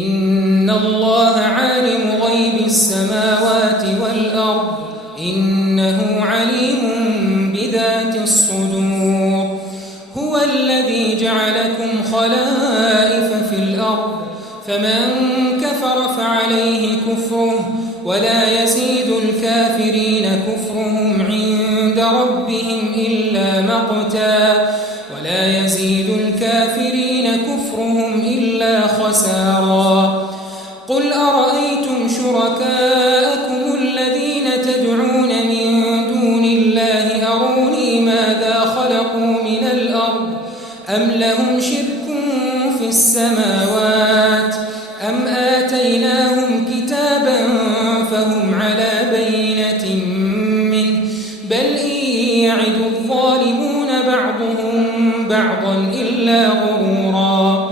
إن الله عالم غيب السماوات والأرض إنه عليم بذات الصدور هو الذي جعلكم خلائف في الأرض فمن كفر فعليه كفره ولا يزيد الكافرين كفرهم عند ربهم إلا مقتا ولا يزيد الكافرين كفرهم إلا خسارا قل أرأيتم شركاءكم الذين تدعون من دون الله أروني ماذا خلقوا من الأرض أم لهم شرك في السماوات أم آتيناهم كتابا فهم على بينة منه بل إن يعد الظالمون بعضهم بعضا إلا غرورا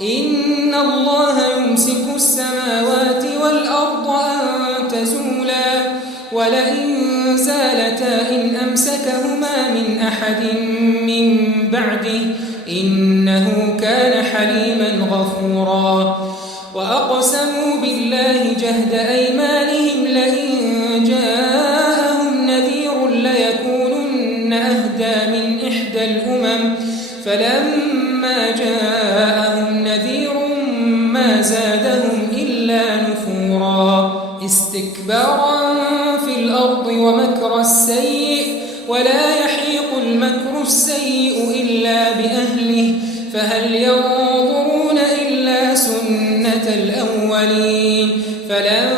إن الله يمسك السماوات والأرض أن تزولا ولئن زالتا إن أمسكهما من أحد من بعده إنه كان حليما غفورا وأقسموا بالله جهد أيمانهم لئن جاءهم نذير ليكونن أهدى من إحدى الأمم فلما جاءهم نذير ما زادهم إلا نفورا استكبارا في الأرض ومكر السيء ولا يحيق المكر السيء إلا بأهله فهل ينظرون إلا سنة الأولين فلن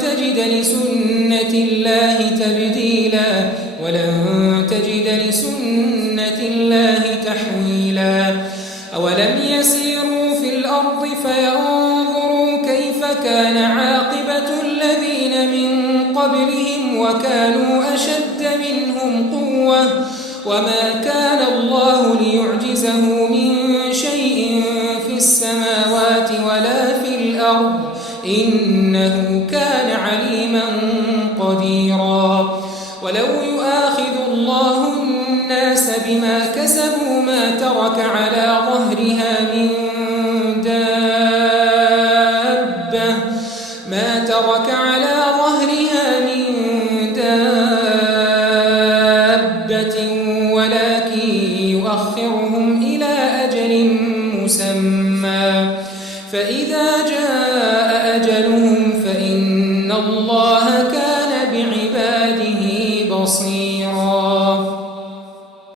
تجد لسنة الله تبديلا ولن تجد لسنة الله تحويلا أولم يسيروا في الأرض فينظروا كيف كان عاقبة الذين من قبلهم وكانوا أشد منهم قوة وما كان الله ليعجزه من شيء في السماوات ولا في الأرض إنه كان عليما قديرا ولو يؤاخذ الله الناس بما كسبوا ما ترك على ظهرها من دابة ولكن يؤخرهم إلى أجل مسمى فإذا جاء أجلهم فإن الله